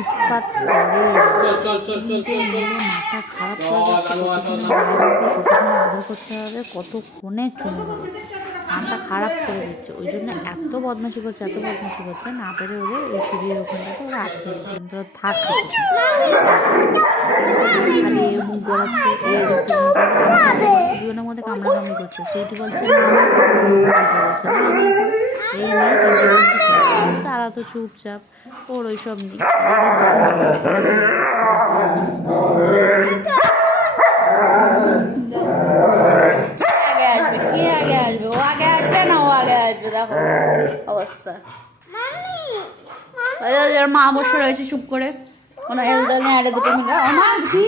উৎপাত করে মাথা খারাপ করে কতক্ষণ আদর করতে হবে, কতক্ষণে চলে যাবে, মাথা খারাপ করে দিচ্ছে। ওই জন্য এত বদমাশি করছে, এত বদমাশি করছে, না পেরে ওদের এই সিঁড়ির ওখানটাতে ওরা আটকে দিচ্ছে, কিন্তু ওরা থাকছে খালি এর মুখ গড়াচ্ছে, দুজনের মধ্যে কামড়াকামড়ি করছে। সুইটি বলছে বলছে না এই নিয়ে তারা তো চুপচাপ, ওর ওই সব নেই। আগে আসবে, কে আগে আসবে? ও আগে আসবে না ও আগে আসবে, দেখো অবস্থা। মা বসে রয়েছে চুপ করে, কোনো এলদা নেই, আরে দুটো মিলে আমার কি